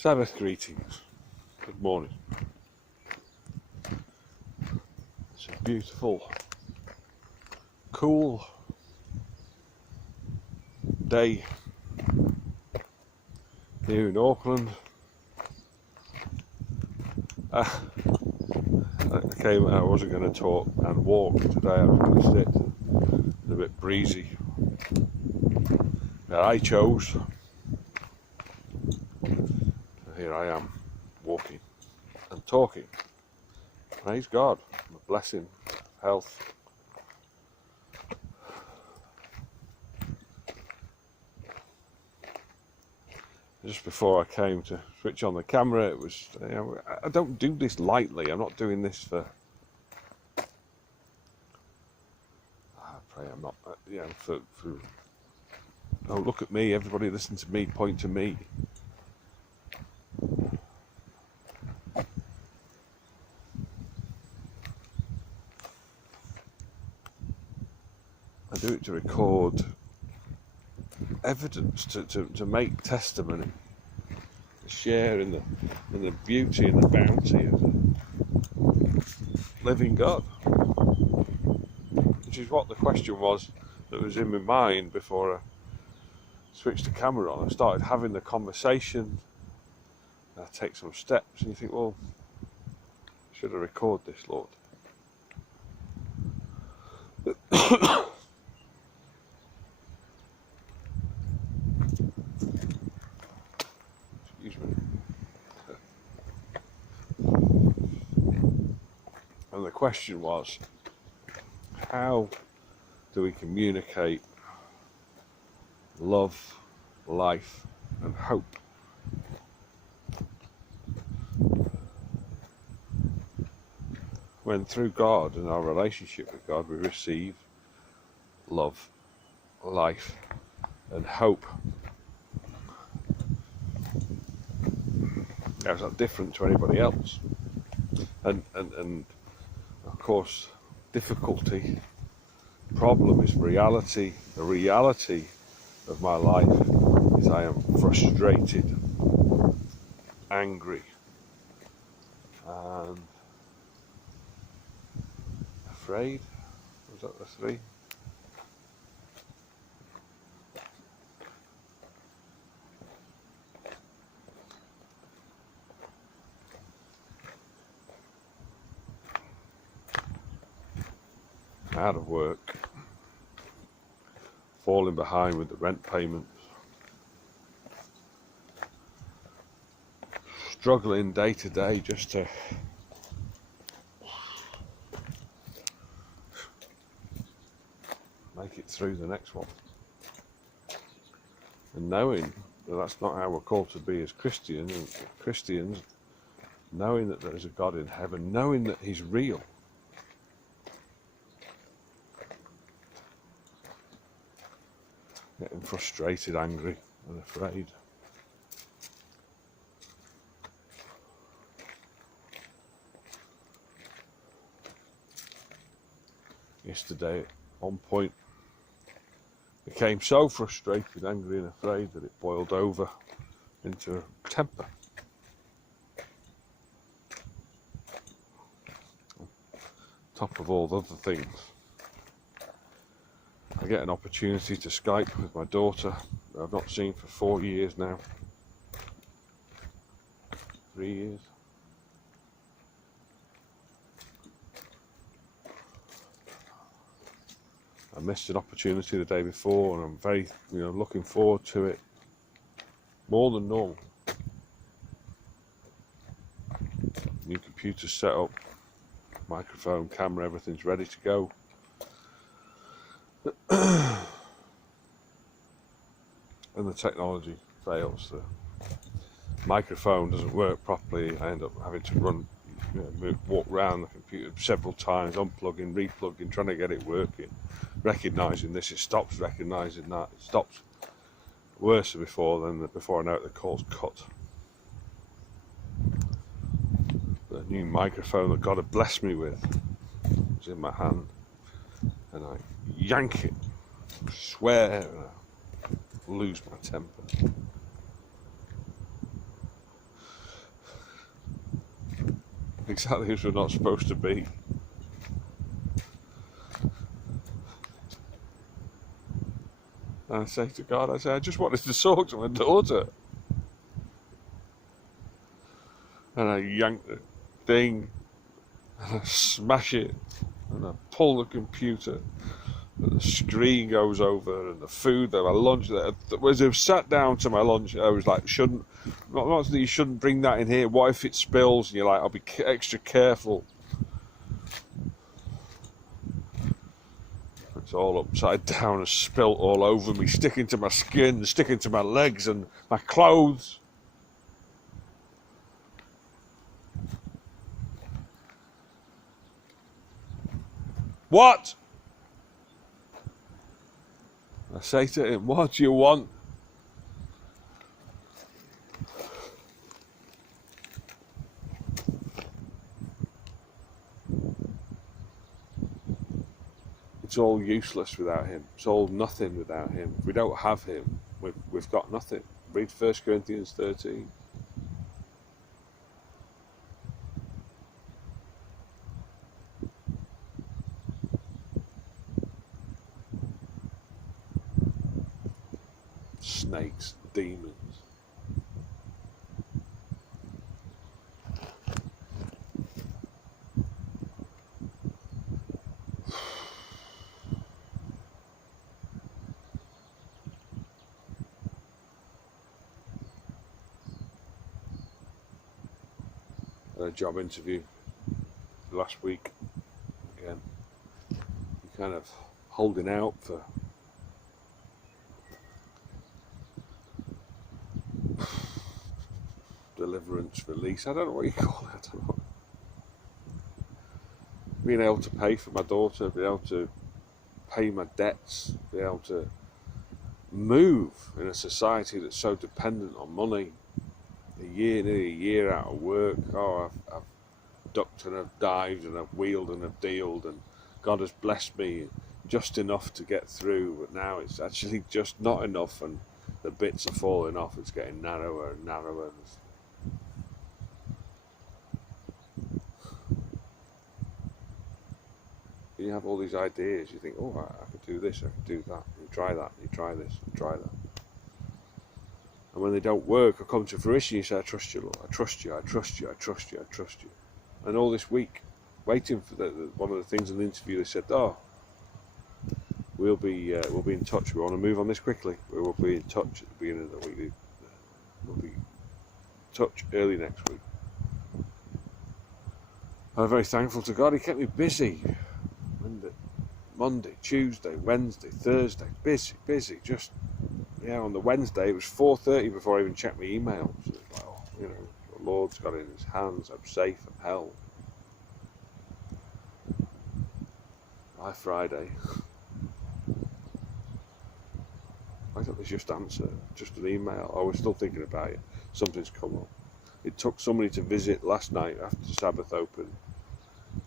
Sabbath greetings. Good morning. It's a beautiful, cool day here in Auckland. I wasn't going to talk and walk today. I was going to sit. It's a bit breezy. I chose. So here I am, walking and talking. Praise God. A blessing, health. Just before I came to switch on the camera, it was, I don't do this lightly. I'm not doing this for, I pray I'm not, oh, look at me, everybody listen to me, point to me. I do it to record evidence, to make testimony, to share in the beauty and the bounty of the living God, which is what the question was that was in my mind before I switched the camera on. I started having the conversation, I take some steps, and you think, well, should I record this, Lord? Excuse me. And the question was, how do we communicate love, life, and hope? When through God and our relationship with God we receive love, life, and hope. How's that different to anybody else? And of course, difficulty, problem is reality. The reality of my life is I am frustrated, angry, and afraid. Was that the three? Out of work, falling behind with the rent payments, struggling day to day just to make it through the next one, and knowing that that's not how we're called to be as Christians, knowing that there is a God in heaven, knowing that He's real. Getting frustrated, angry, and afraid. Yesterday, at one point, became so frustrated, angry, and afraid that it boiled over into temper. On top of all the other things, I get an opportunity to Skype with my daughter that I've not seen for 4 years now. 3 years. I missed an opportunity the day before, and I'm very, looking forward to it more than normal. New computer set up, microphone, camera, everything's ready to go. And the technology fails. The microphone doesn't work properly. I end up having to walk around the computer several times, unplugging, replugging, trying to get it working. Recognising this, it stops. Recognising that, it stops. Worse than before I know it, the call's cut. The new microphone that God had blessed me with was in my hand, and I yank it, swear, and I lose my temper. exactly as we're not supposed to be. And I say to God, I just wanted to talk to my daughter. And I yank the thing, and I smash it, and I pull the computer, and the screen goes over, and the food that my lunch, as I sat down to my lunch, I was like, not that you shouldn't bring that in here, what if it spills? And you're like, I'll be extra careful. It's all upside down and spilt all over me, sticking to my skin, sticking to my legs and my clothes. What? I say to him, what do you want? It's all useless without him. It's all nothing without him. If we don't have him, we've got nothing. Read 1 Corinthians 13. Snakes, demons. A job interview last week. Again, you're kind of holding out for deliverance, release. I don't know what you call it. I don't know. Being able to pay for my daughter, being able to pay my debts, being able to move in a society that's so dependent on money. Nearly a year out of work. Oh, I've ducked and I've dived and I've wheeled and I've dealed, and God has blessed me just enough to get through, but now it's actually just not enough, and the bits are falling off. It's getting narrower and narrower. You have all these ideas. You think, oh, I could do this, I could do that. You try that, you try this, you try that. And when they don't work or come to fruition, you say, I trust you, Lord. I trust you, I trust you, I trust you, I trust you. And all this week, waiting for one of the things in the interview, they said, oh, we'll be in touch. We want to move on this quickly. We will be in touch at the beginning of the week. We'll be in touch early next week. I'm very thankful to God. He kept me busy. Monday, Tuesday, Wednesday, Thursday, busy. Just, on the Wednesday, it was 4:30 before I even checked my emails. It was like, oh, the Lord's got it in his hands. I'm safe, I'm held. By Friday, why don't they just answer? Just an email. Oh, we're still thinking about it. Something's come up. It took somebody to visit last night after Sabbath open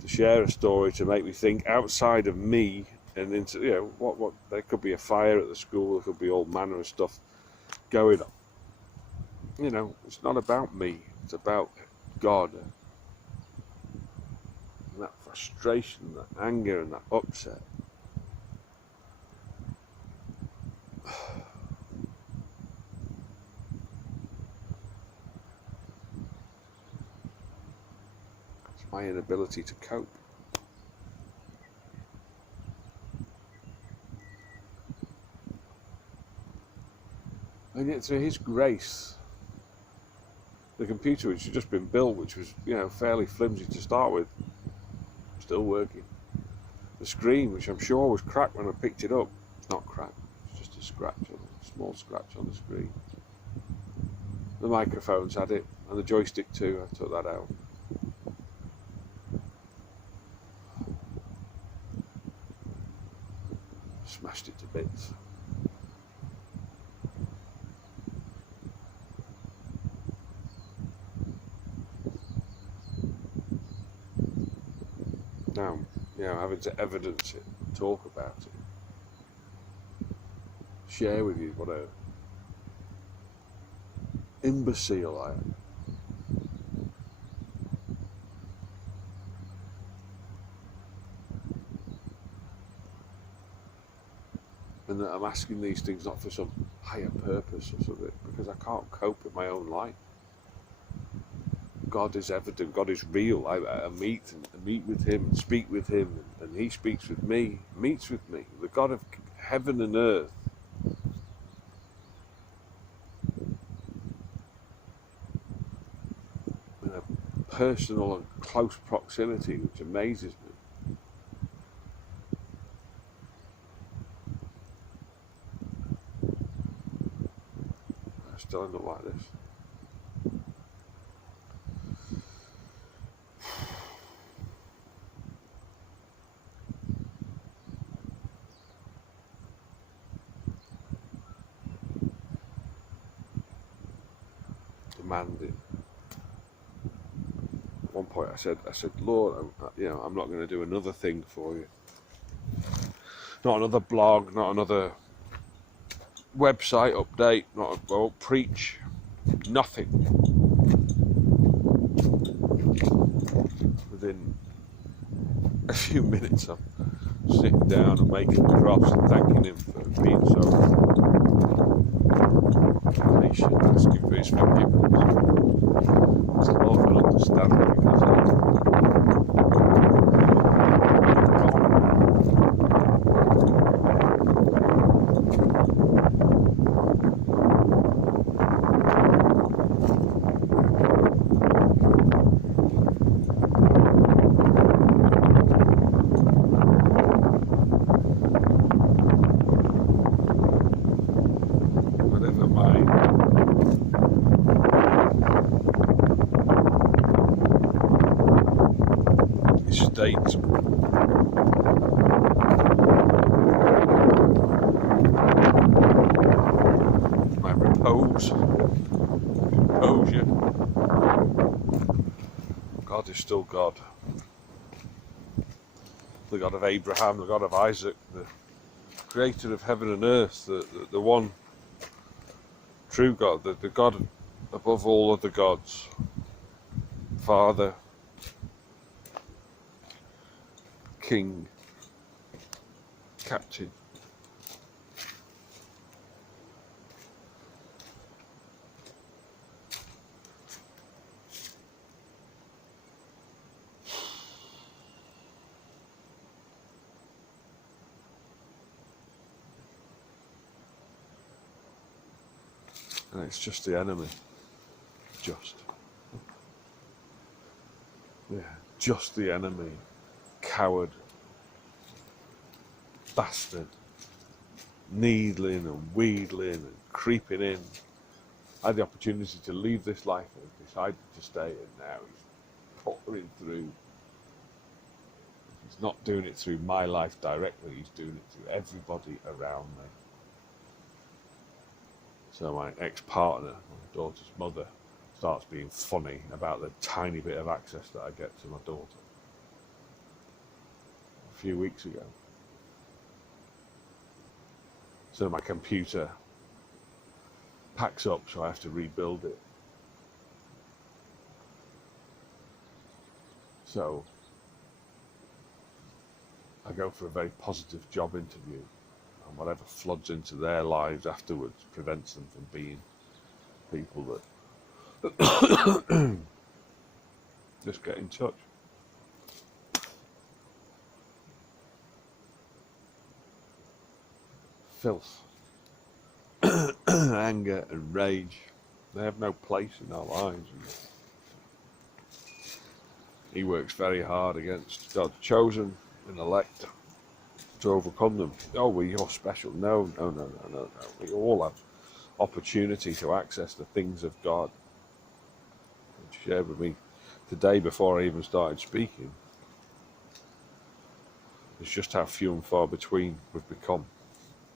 to share a story to make me think outside of me and into, what there could be a fire at the school, there could be all manner of stuff going on. It's not about me, it's about God. And that frustration, that anger and that upset. It's my inability to cope. And yet through his grace, the computer which had just been built, which was, fairly flimsy to start with, still working. The screen, which I'm sure was cracked when I picked it up, it's not cracked. It's just a small scratch on the screen. The microphones had it, and the joystick too. I took that out. Smashed it to bits. Now, having to evidence it, talk about it, share with you what a imbecile I am. I'm asking these things not for some higher purpose or something, because I can't cope with my own life. God is evident, God is real. I meet with him, and speak with him, and he speaks with me, meets with me. The God of heaven and earth. In a personal and close proximity, which amazes me. I still end up like this. Demanding. At one point I said, Lord, I'm not going to do another thing for you. Not another blog, not another website update, won't preach, nothing. Within a few minutes I'm sitting down and making the cross and thanking him for being so patient, asking for his forgiveness. It's love and understanding, whatever my estate my composure, God is still God. The God of Abraham, the God of Isaac, the creator of heaven and earth, the one true God, the God above all other gods, Father, King, Captain. And it's just the enemy. Just the enemy. Coward. Bastard. Needling and wheedling and creeping in. I had the opportunity to leave this life and decided to stay, and now he's pouring through. He's not doing it through my life directly, he's doing it through everybody around me. So my ex-partner, my daughter's mother, starts being funny about the tiny bit of access that I get to my daughter. A few weeks ago. So my computer packs up, so I have to rebuild it. So I go for a very positive job interview, and whatever floods into their lives afterwards prevents them from being people that just get in touch. Filth, anger and rage, they have no place in our lives. He works very hard against God's chosen and elect to overcome them. Oh, well, you're special. No. We all have opportunity to access the things of God. He shared with me today before I even started speaking. It's just how few and far between we've become.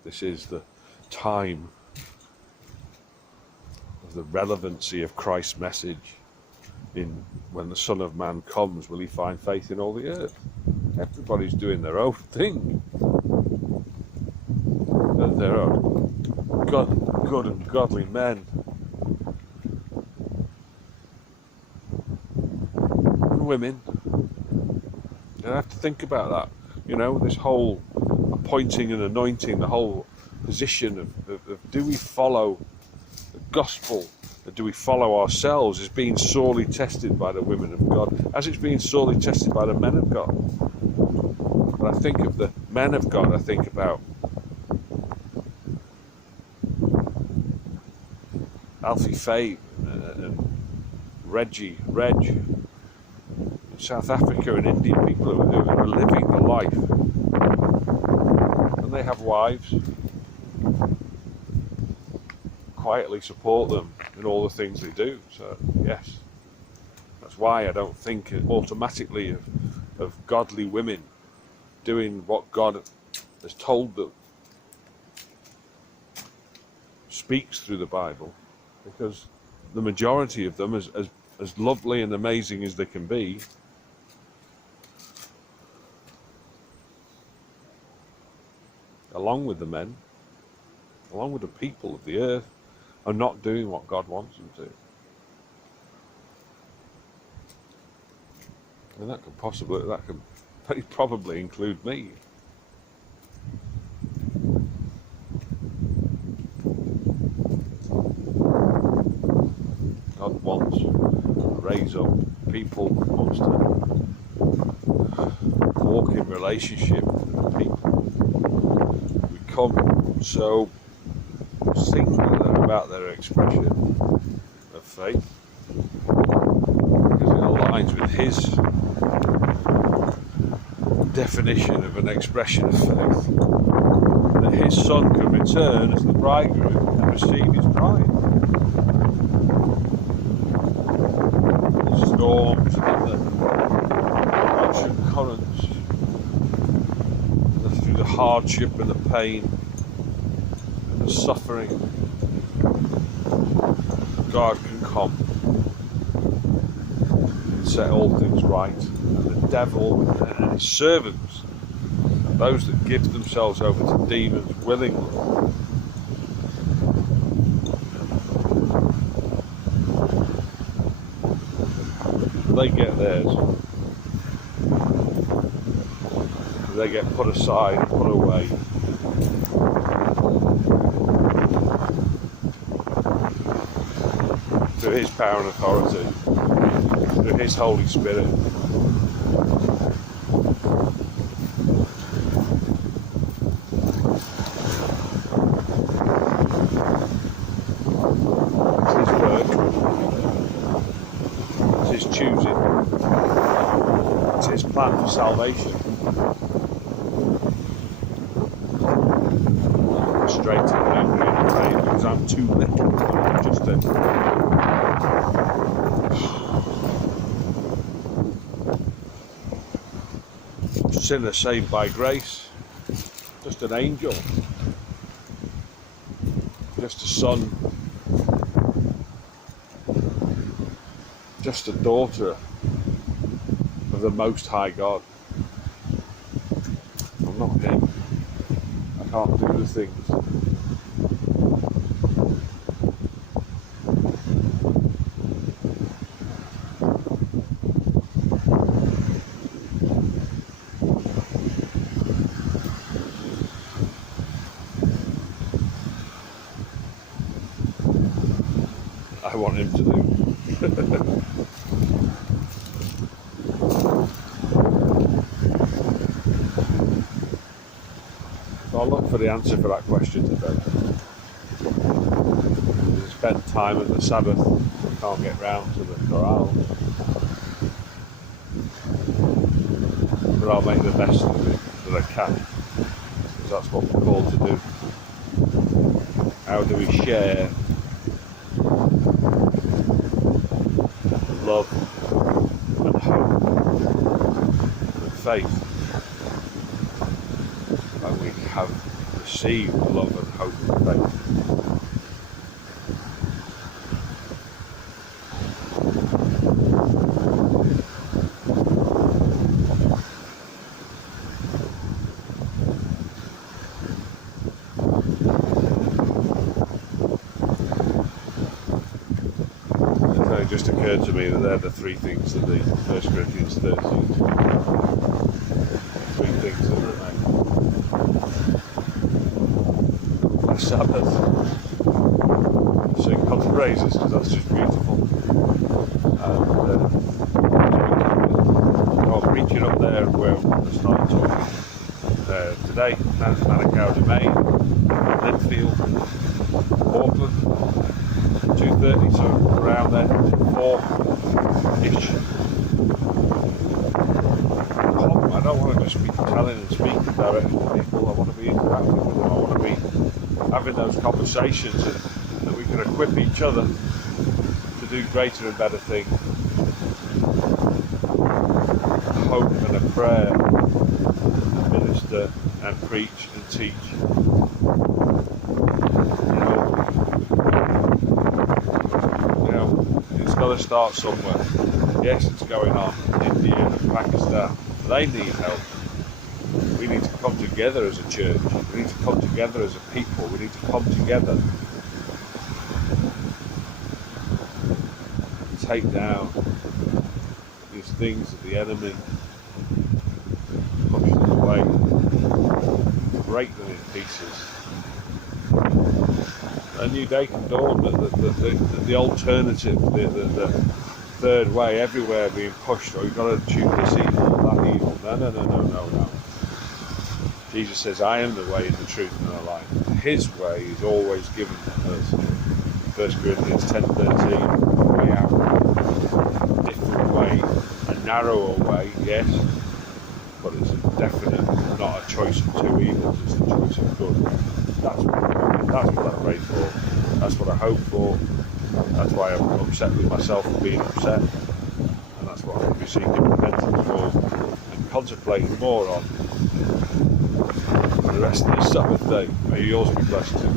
This is the time of the relevancy of Christ's message. In when the Son of Man comes, will he find faith in all the earth? Everybody's doing their own thing. And there are good and godly men and women. You have to think about that. You know, this whole appointing and anointing, the whole position of do we follow the gospel, or do we follow ourselves, is being sorely tested by the women of God, as it's being sorely tested by the men of God. When I think of the men of God, I think about Alfie Faye and Reg in South Africa and Indian people who are living the life, and they have wives, quietly support them in all the things they do. So yes, that's why I don't think automatically of godly women doing what God has told them, speaks through the Bible, because the majority of them, as lovely and amazing as they can be, along with the men, along with the people of the earth, are not doing what God wants them to. And that can very probably include me. God wants to raise up people, wants to walk in relationship with people. We come so singular about their expression of faith, because it aligns with His definition of an expression of faith, that His Son can return as the bridegroom and receive His bride. The storms and the ocean currents, through the hardship and the pain and the suffering, God can come and set all things right. And the devil and his servants, and those that give themselves over to demons willingly, they get theirs. They get put aside and put away. Through His power and authority, through His Holy Spirit. It's His work. It's His choosing. It's His plan for salvation. Frustrated and angry and pain because I'm too little. I'm just a sinner saved by grace, just an angel, just a son, just a daughter of the Most High God. I'm not Him. I can't do the things. I want Him to do. So I'll look for the answer for that question today. We spent time at the Sabbath, we can't get round to the chorale. But I'll make the best of it that I can, because that's what we're called to do. How do we share love and hope and faith that we have received love and hope and faith? It just occurred to me that they're the three things that the 1 Corinthians 13, three things that remain. Sabbath. Sing God's praises, because that's just beautiful. And I'm preaching up there where we're starting talking today, Manukau Domain, Linfield, Auckland, 2:30, so around then, 4-ish. I don't want to just be telling and speaking directly to people. I want to be interacting with them. I want to be having those conversations and that we can equip each other to do greater and better things. A hope and a prayer, and minister and preach and teach. You know, it's got to start somewhere. Yes, it's going on in India and Pakistan. They need help. We need to come together as a church. We need to come together as a people. We need to come together. Take down these things that the enemy pushes away. Break them in pieces. A new day can dawn. The alternative, the third way, everywhere being pushed. Oh, you've got to choose this evil, that evil. No. Jesus says, I am the way and the truth and the life. His way is always given to us. 1 Corinthians 10:13, a way out. A different way, a narrower way, yes, but it's a definite, not a choice of two evils, it's a choice of good. That's what I pray for. That's what I hope for. That's why I'm upset with myself for being upset. And that's what I'm going to be seeking repentance for and contemplating more on for the rest of this Sabbath day. May yours be blessed too.